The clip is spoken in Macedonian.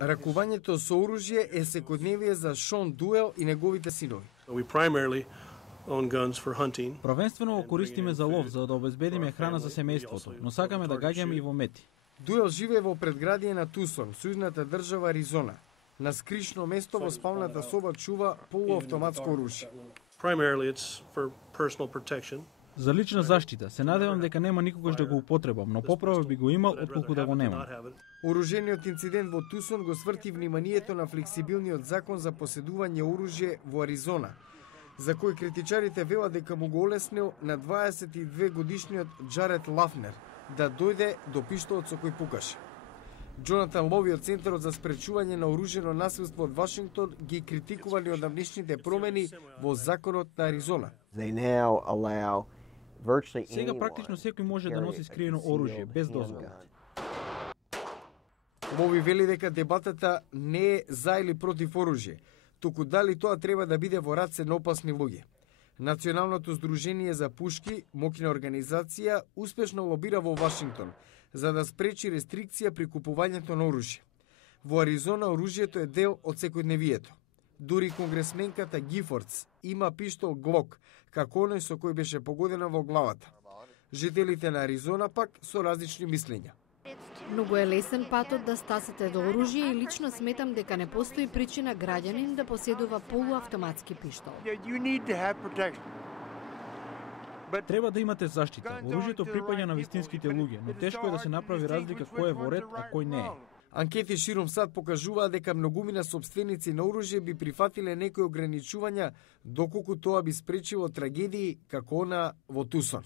Ракувањето со оружје е секојдневие за Шон Дуел и неговите синови. We primarily own guns for hunting. Провенствено го користиме за лов, за да обезбедиме храна за семејството, но сакаме да гаѓаме и во мети. Дуел живее во предградие на Тусон, сојузната држава Аризона. На скришно место во спалната соба чува полуавтоматско оружје. Primarily it's for personal protection. За лична заштита, се надевам дека нема никогаш да го употребам, но поправо би го имал отколку да го немам. Оружениот инцидент во Тусон го сврти вниманието на флексибилниот закон за поседување оружје во Аризона, за кој критичарите велат дека му го олеснил на 22 годишниот Джаред Лафнер да дојде до пиштолот со кој пукаше. Джонатан Лови од Центарот за спречување на оружено насилство од Вашингтон ги критикува неодамнишните промени во законот на Аризона. Сега практично секој може да носи скриено оружје без дозвола. Лови вели дека дебатата не е за или против оружје, туку дали тоа треба да биде во раце на опасни луѓе. Националното здружение за пушки, моќна организација, успешно лобира во Вашингтон за да спречи рестрикција при купувањето на оружје. Во Аризона оружјето е дел од секојдневието. Дури конгресменката Гифордс има пиштол Глок, како оној со кој беше погодена во главата. Жителите на Аризона пак со различни мислења. Многу е лесен патот да стасате до оружје и лично сметам дека не постои причина граѓанин да поседува полуавтоматски пиштол. Треба да имате заштита. Оружјето припаѓа на вистинските луѓе, но тешко е да се направи разлика кој е во ред, а кој не е. Анкети широм сад покажуваат дека многумина сопственици на оружје би прифатиле некои ограничувања доколку тоа би спречило трагедии како она во Тусон.